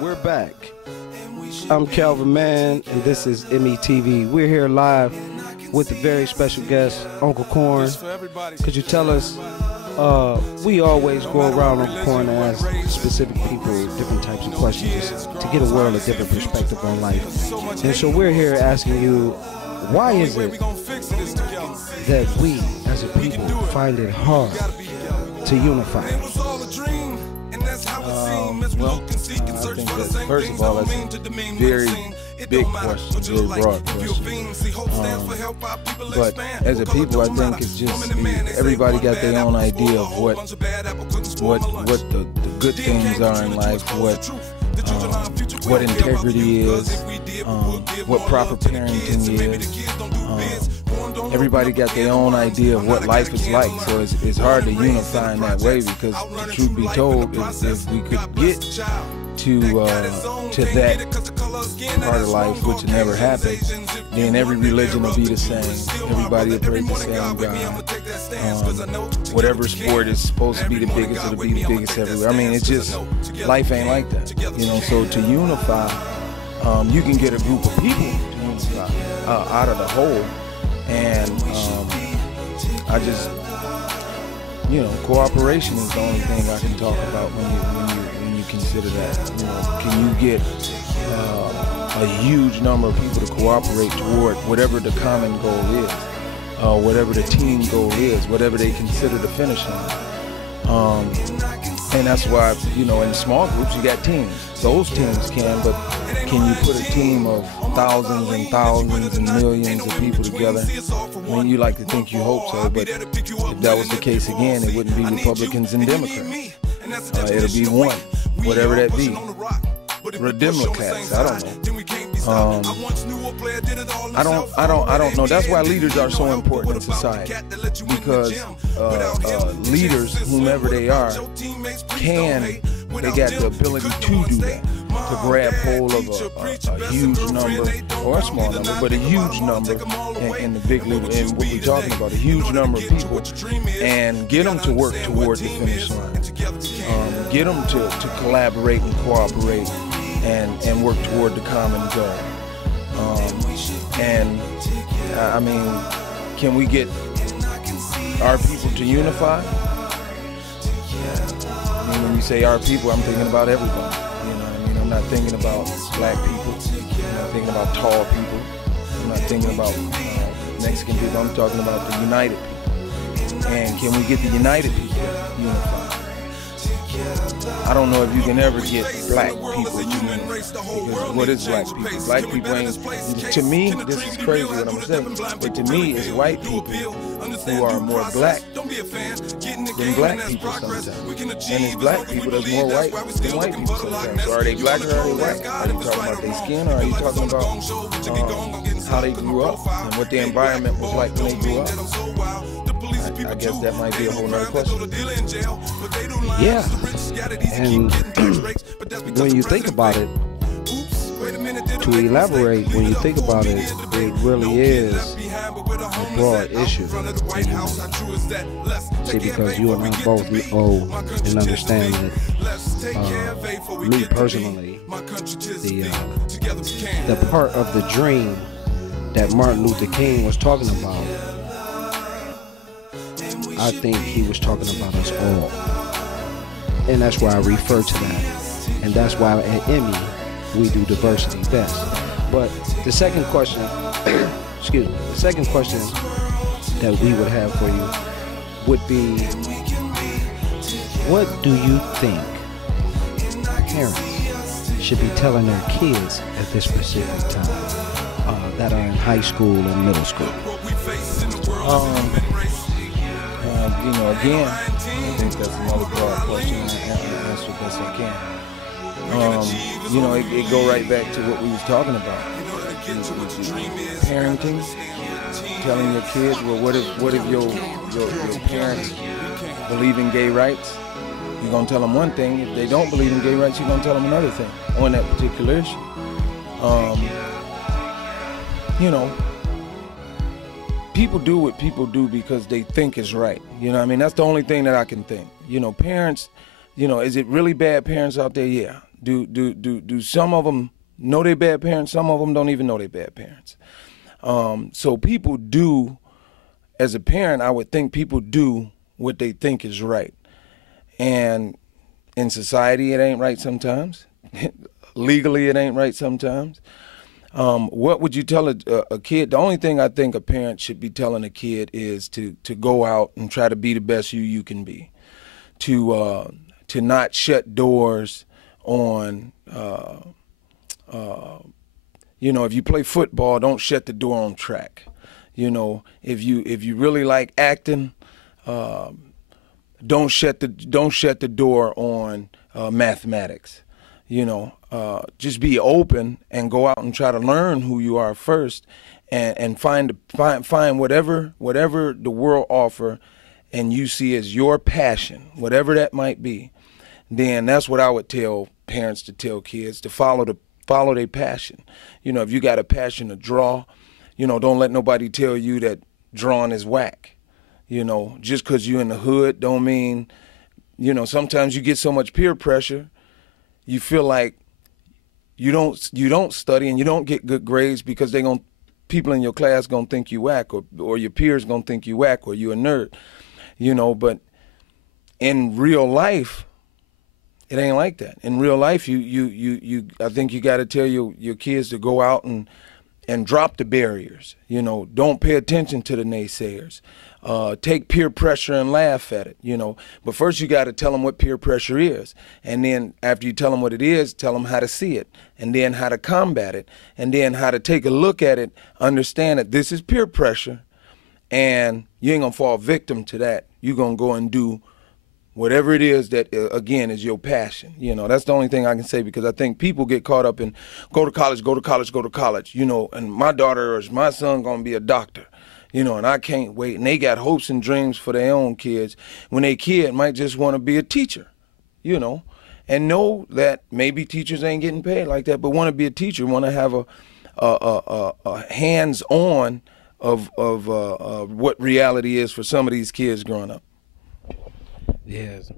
We're back. I'm Cornell Mann, and this is emiy. We're here live with a very special guest, Uncle Corn. Could you tell us, we always go around Uncle Corn and ask specific people different types of questions just to get a world of different perspective on life. And so we're here asking you, why is it that we as a people find it hard to unify? Well, I think that first of all, that's a very big question, very broad question. But as a people, I think it's just everybody got their own idea of what the good things are in life, what integrity is, what proper parenting is. Everybody got their own idea of what life is like, so it's hard to unify in that way, because truth be told, if we could get to that part of life, which never happened, then every religion will be the same. Everybody will praise the same God. Whatever sport is supposed to be the biggest, it'll be the biggest everywhere. I mean, it's just, life ain't like that, you know. So to unify, you can get a group of people to unify out of the whole. And I just, you know, cooperation is the only thing I can talk about when you consider that. You know, can you get a huge number of people to cooperate toward whatever the common goal is, whatever the team goal is, whatever they consider the finish line. And that's why, you know, in small groups you got teams. Those teams can, but can you put a team of thousands and thousands and millions of people together? I mean, you like to think you hope so, but if that was the case again, it wouldn't be Republicans and Democrats. It'll be one, whatever that be. Democrats, I don't know. I don't know. That's why leaders are so important in society, because leaders, whomever they are, they got the ability to do that, to grab hold of a huge number, or a small number, but a huge number, in the big league, and what we're talking about, a huge number of people, and get them to work toward the finish line, get them to collaborate and cooperate, and work toward the common goal. And I mean, can we get our people to unify? I mean, when you say our people, I'm thinking about everybody. You know what I mean? I'm not thinking about black people. I'm not thinking about tall people. I'm not thinking about Mexican people. I'm talking about the united people. And can we get the united people unified? I don't know if you can ever get black people to unify. Because what is black people? Black people ain't, to me, this is crazy what I'm saying, but to me, it's white people who are more black than black people sometimes. And it's black people that's more white than white people sometimes. So are they black or are they white? Are you talking about their skin, or are you talking about how they grew up and what their environment was like when they grew up? I guess that might be a whole nother question. Yeah, and when you think about it, to elaborate, when you think about it, it really is a broad issue. See, because you and I both know and understand that, me personally, the part of the dream that Martin Luther King was talking about, I think he was talking about us all. And that's why I refer to that. And that's why at emiy, we do diversity best. But the second question, excuse me, the second question that we would have for you would be, what do you think parents should be telling their kids at this specific time, that are in high school and middle school? You know, again, I think that's another broad question. I answer best I can. You know, it go right back to what we was talking about. Parenting, telling your kids, well, what if your parents believe in gay rights? You're gonna tell them one thing. If they don't believe in gay rights, you're gonna tell them another thing on that particular issue. You know, people do what people do because they think is right. You know what I mean? That's the only thing that I can think. You know, parents, you know, is it really bad parents out there? Yeah. Do some of them know they're bad parents? Some of them don't even know they're bad parents. So people do, as a parent, I would think people do what they think is right. And in society, it ain't right sometimes. Legally, it ain't right sometimes. What would you tell a kid? The only thing I think a parent should be telling a kid is to go out and try to be the best you can be. To not shut doors on, if you play football, don't shut the door on track. If you really like acting, don't shut the door on mathematics. Just be open and go out and try to learn who you are first, and find whatever the world offer, and you see as your passion, whatever that might be. Then that's what I would tell parents to tell kids, to follow their passion. If you got a passion to draw, don't let nobody tell you that drawing is whack. Just because you're in the hood don't mean, sometimes you get so much peer pressure, you feel like you don't study and you don't get good grades because people in your class gonna think you whack, or your peers gonna think you whack, or you a nerd. But in real life, it ain't like that. In real life, I think you got to tell your kids to go out and drop the barriers. Don't pay attention to the naysayers. Take peer pressure and laugh at it. But first you got to tell them what peer pressure is, and then after you tell them what it is, tell them how to see it, and then how to combat it, and then how to take a look at it, understand that this is peer pressure, and you ain't gonna fall victim to that. You're gonna go and do whatever it is that, again, is your passion. That's the only thing I can say, because I think people get caught up in go to college, and my daughter or my son gonna be a doctor, and I can't wait. And they got hopes and dreams for their own kids when their kid might just want to be a teacher, and know that maybe teachers ain't getting paid like that, but want to be a teacher, want to have a hands-on of what reality is for some of these kids growing up. Yes.